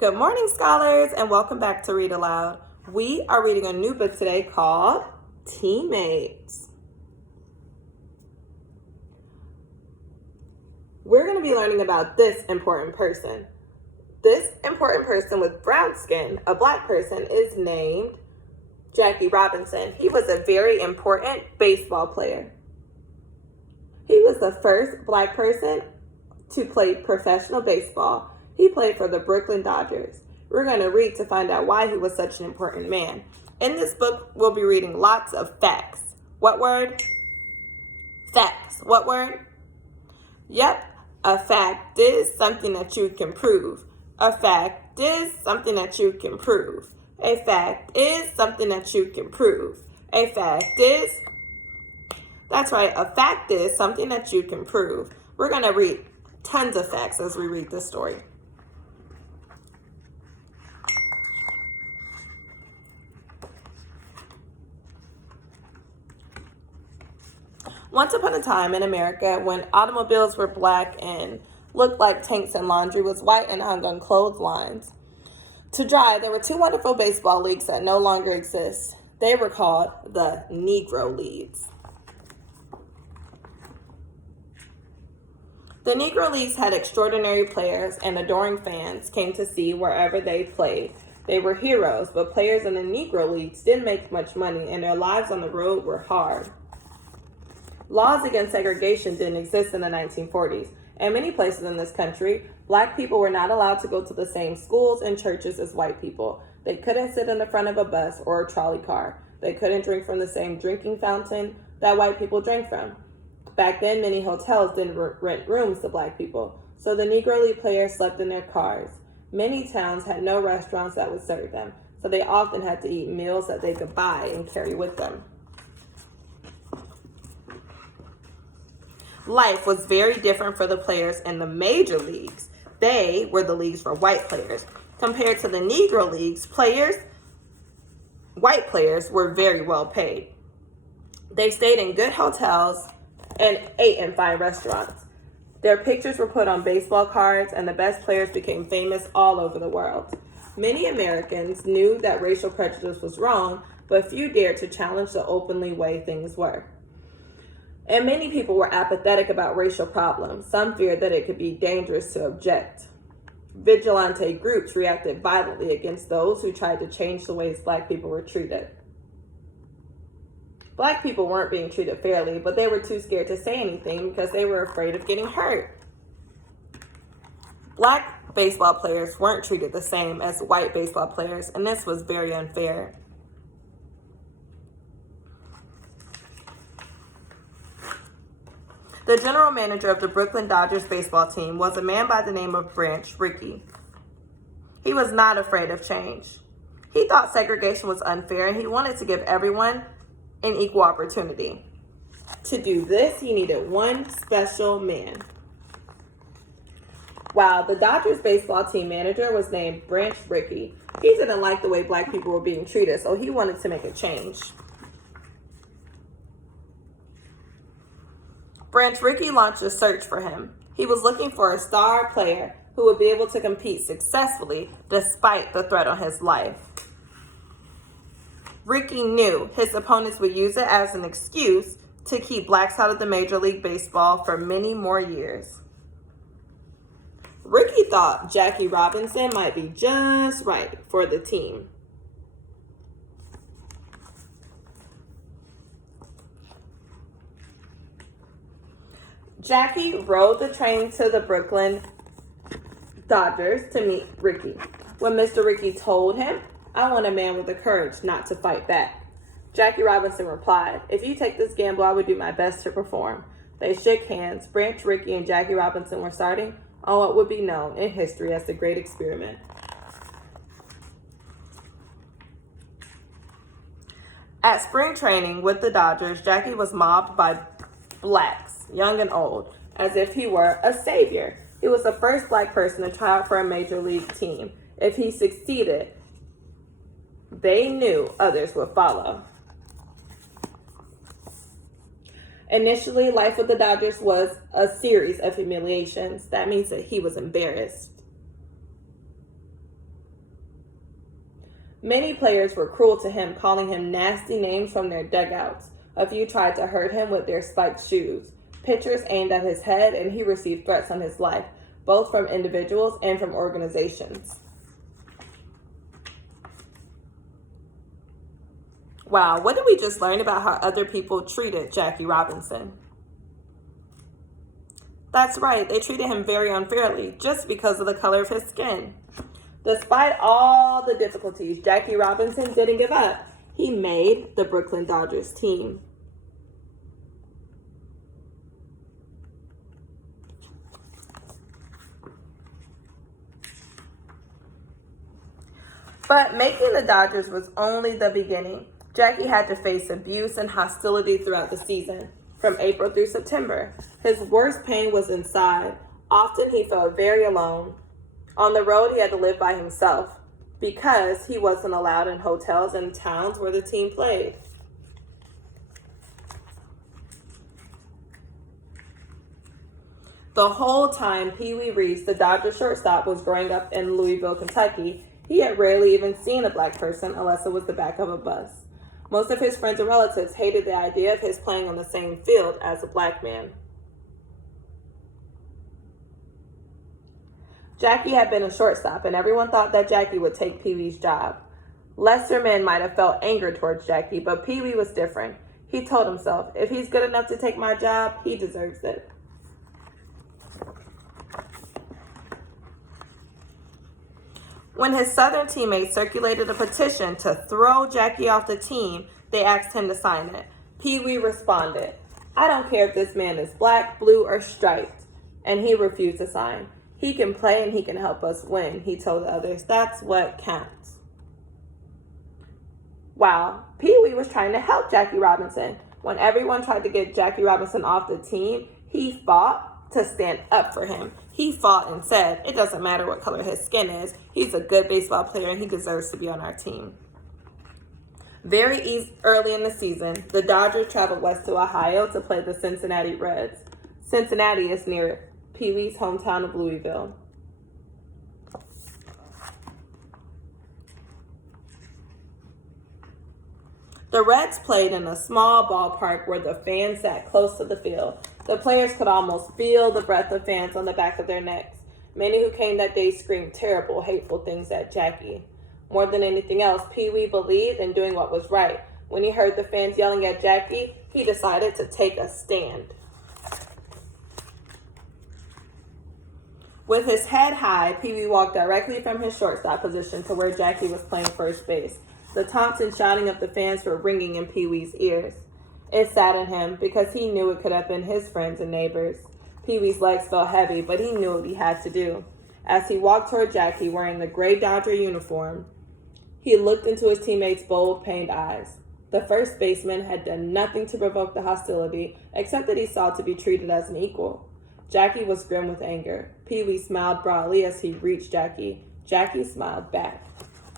Good morning, scholars, and welcome back to Read Aloud. We are reading a new book today called Teammates. We're going to be learning about this important person. This important person with brown skin, a black person, is named Jackie Robinson. He was a very important baseball player. He was the first black person to play professional baseball. He played for the Brooklyn Dodgers. We're going to read to find out why he was such an important man. In this book, we'll be reading lots of facts. What word? Facts. What word? Yep. A fact is something that you can prove. A fact is something that you can prove. A fact is something that you can prove. A fact is... That's right. A fact is something that you can prove. We're going to read tons of facts as we read this story. Once upon a time in America, when automobiles were black and looked like tanks and laundry was white and hung on clotheslines to dry, there were two wonderful baseball leagues that no longer exist. They were called the Negro Leagues. The Negro Leagues had extraordinary players, and adoring fans came to see wherever they played. They were heroes, but players in the Negro Leagues didn't make much money, and their lives on the road were hard. Laws against segregation didn't exist in the 1940s. In many places in this country, black people were not allowed to go to the same schools and churches as white people. They couldn't sit in the front of a bus or a trolley car. They couldn't drink from the same drinking fountain that white people drank from. Back then, many hotels didn't rent rooms to black people, so the Negro League players slept in their cars. Many towns had no restaurants that would serve them, so they often had to eat meals that they could buy and carry with them. Life was very different for the players in the major leagues. They were the leagues for white players. Compared to the Negro Leagues, white players were very well paid. They stayed in good hotels and ate in fine restaurants. Their pictures were put on baseball cards, and the best players became famous all over the world. Many Americans knew that racial prejudice was wrong, but few dared to challenge the openly way things were. And many people were apathetic about racial problems. Some feared that it could be dangerous to object. Vigilante groups reacted violently against those who tried to change the ways black people were treated. Black people weren't being treated fairly, but they were too scared to say anything because they were afraid of getting hurt. Black baseball players weren't treated the same as white baseball players, and this was very unfair. The general manager of the Brooklyn Dodgers baseball team was a man by the name of Rickey. He was not afraid of change. He thought segregation was unfair, and he wanted to give everyone an equal opportunity. To do this, he needed one special man. Wow, the Dodgers baseball team manager was named Rickey. He didn't like the way black people were being treated, so he wanted to make a change. Rickey launched a search for him. He was looking for a star player who would be able to compete successfully despite the threat on his life. Rickey knew his opponents would use it as an excuse to keep blacks out of the Major League Baseball for many more years. Rickey thought Jackie Robinson might be just right for the team. Jackie rode the train to the Brooklyn Dodgers to meet Rickey. When Mr. Rickey told him, "I want a man with the courage not to fight back," Jackie Robinson replied, "If you take this gamble, I would do my best to perform." They shook hands. Rickey and Jackie Robinson were starting on what would be known in history as the Great Experiment. At spring training with the Dodgers, Jackie was mobbed by blacks, young and old, as if he were a savior. He was the first black person to try out for a major league team. If he succeeded, they knew others would follow. Initially, life with the Dodgers was a series of humiliations. That means that he was embarrassed. Many players were cruel to him, calling him nasty names from their dugouts. A few tried to hurt him with their spiked shoes. Pitchers aimed at his head, and he received threats on his life, both from individuals and from organizations. Wow, what did we just learn about how other people treated Jackie Robinson? That's right, they treated him very unfairly just because of the color of his skin. Despite all the difficulties, Jackie Robinson didn't give up. He made the Brooklyn Dodgers team. But making the Dodgers was only the beginning. Jackie had to face abuse and hostility throughout the season, from April through September. His worst pain was inside. Often he felt very alone. On the road, he had to live by himself because he wasn't allowed in hotels and towns where the team played. The whole time Pee Wee Reese, the Dodgers shortstop, was growing up in Louisville, Kentucky, he had rarely even seen a black person unless it was the back of a bus. Most of his friends and relatives hated the idea of his playing on the same field as a black man. Jackie had been a shortstop, and everyone thought that Jackie would take Pee Wee's job. Lesser men might have felt anger towards Jackie, but Pee Wee was different. He told himself, if he's good enough to take my job, he deserves it. When his Southern teammates circulated a petition to throw Jackie off the team, they asked him to sign it. Pee Wee responded, I don't care if this man is black, blue, or striped. And he refused to sign. He can play and he can help us win, he told the others. That's what counts. Wow, Pee Wee was trying to help Jackie Robinson. When everyone tried to get Jackie Robinson off the team, he fought to stand up for him. He fought and said, it doesn't matter what color his skin is. He's a good baseball player and he deserves to be on our team. Very early in the season, the Dodgers traveled west to Ohio to play the Cincinnati Reds. Cincinnati is near Pee Wee's hometown of Louisville. The Reds played in a small ballpark where the fans sat close to the field. The players could almost feel the breath of fans on the back of their necks. Many who came that day screamed terrible, hateful things at Jackie. More than anything else, Pee Wee believed in doing what was right. When he heard the fans yelling at Jackie, he decided to take a stand. With his head high, Pee Wee walked directly from his shortstop position to where Jackie was playing first base. The taunts and shouting of the fans were ringing in Pee Wee's ears. It saddened him because he knew it could have been his friends and neighbors. Pee Wee's legs felt heavy, but he knew what he had to do. As he walked toward Jackie wearing the gray Dodger uniform, he looked into his teammates' bold, pained eyes. The first baseman had done nothing to provoke the hostility, except that he sought to be treated as an equal. Jackie was grim with anger. Pee Wee smiled broadly as he reached Jackie. Jackie smiled back.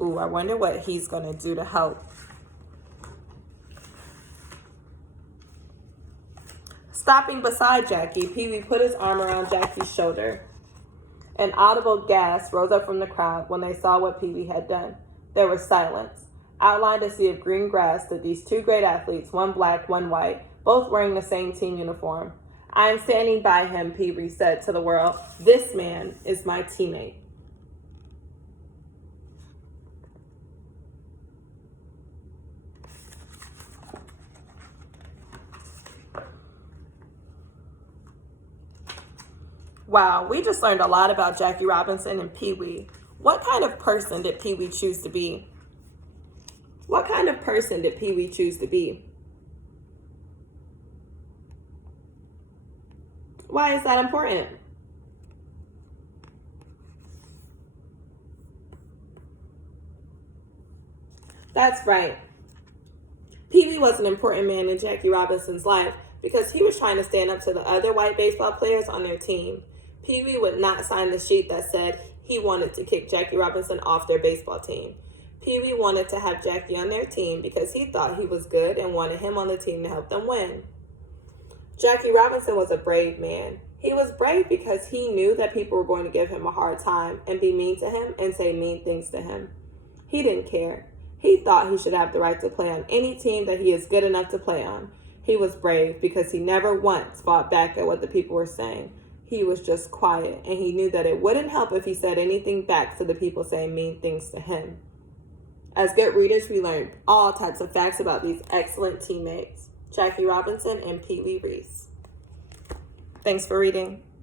Ooh, I wonder what he's going to do to help. Stopping beside Jackie, Pee Wee put his arm around Jackie's shoulder. An audible gasp rose up from the crowd when they saw what Pee Wee had done. There was silence. Outlined a sea of green grass stood these two great athletes, one black, one white, both wearing the same team uniform. I am standing by him, Pee Wee said to the world. This man is my teammate. Wow, we just learned a lot about Jackie Robinson and Pee Wee. What kind of person did Pee Wee choose to be? What kind of person did Pee Wee choose to be? Why is that important? That's right. Pee Wee was an important man in Jackie Robinson's life because he was trying to stand up to the other white baseball players on their team. Pee Wee would not sign the sheet that said he wanted to kick Jackie Robinson off their baseball team. Pee Wee wanted to have Jackie on their team because he thought he was good and wanted him on the team to help them win. Jackie Robinson was a brave man. He was brave because he knew that people were going to give him a hard time and be mean to him and say mean things to him. He didn't care. He thought he should have the right to play on any team that he is good enough to play on. He was brave because he never once fought back at what the people were saying. He was just quiet, and he knew that it wouldn't help if he said anything back to the people saying mean things to him. As good readers, we learned all types of facts about these excellent teammates, Jackie Robinson and Pee Wee Reese. Thanks for reading.